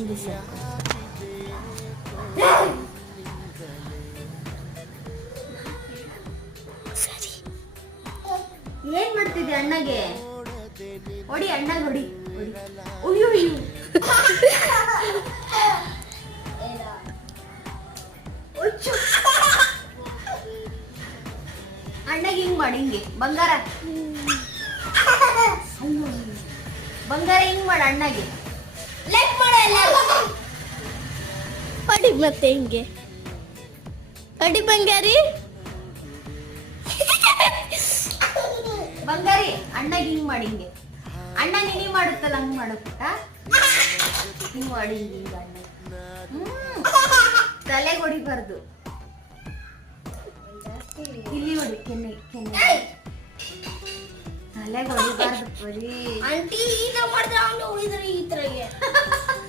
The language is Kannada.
ಇದು ಸಾಕು. ಏನ್ ಮಾಡ್ತಿದ್ದೆ ಅಣ್ಣಗೆ? ಹೊಡಿ ಅಣ್ಣಗೆ ಹೊಡಿ. ಅಯ್ಯೋ ಅಯ್ಯೋ ಅಣ್ಣಗೆ ಹಿಂಗ್ ಮಾಡಿ, ಹಿಂಗೆ ಬಂಗಾರ ಬಂಗಾರ ಹಿಂಗ್ ಮಾಡ ಅಣ್ಣಗೆ. ಲೈಕ್ ಮಾಡ ಹೊಡಿ ಮತ್ತೆ ಹಿಂಗೆ ಹೊಡಿ ಬಂಗಾರಿ. ಬಂಗಾರಿ ಅಣ್ಣಗೆ ಹಿಂಗ್ ಮಾಡಿ, ಹಿಂಗೆ ಅಣ್ಣ ನಿನಿ ಮಾಡುತ್ತಲ್ಲ ಹಂಗ್ ಮಾಡಪ್ಪ. ಹಿಂಗ್ ಮಾಡಿ ಹಿಂಗ ಅಣ್ಣ ತಲೆಗೆ ಹೊಡಿಬಾರ್ದು, ಇಲ್ಲಿ ಹೊಡಿ, ಕೆನ್ನೆ ತಲೆಗೆ ಹೊಡಿಬಾರ್ದು ಬರೀ. ಆಂಟಿ ಈ ತರ ಮಾಡಿದ್ರೆ ಅವನು ಉಳಿದ್ರೆ ಈ ತರ